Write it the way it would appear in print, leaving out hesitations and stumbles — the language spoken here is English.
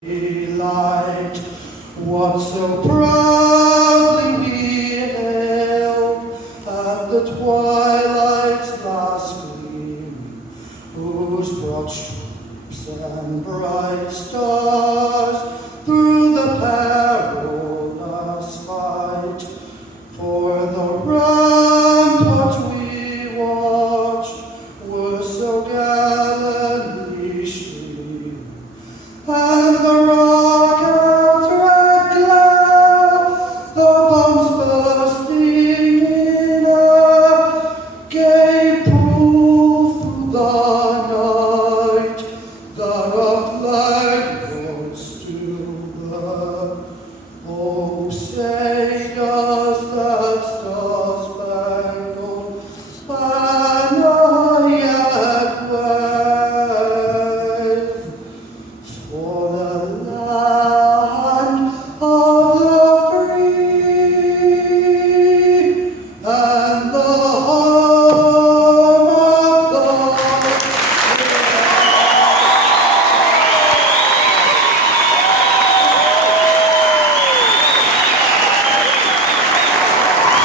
Light, what so proudly we hailed at the twilight's last gleam, whose broad stripes and bright stars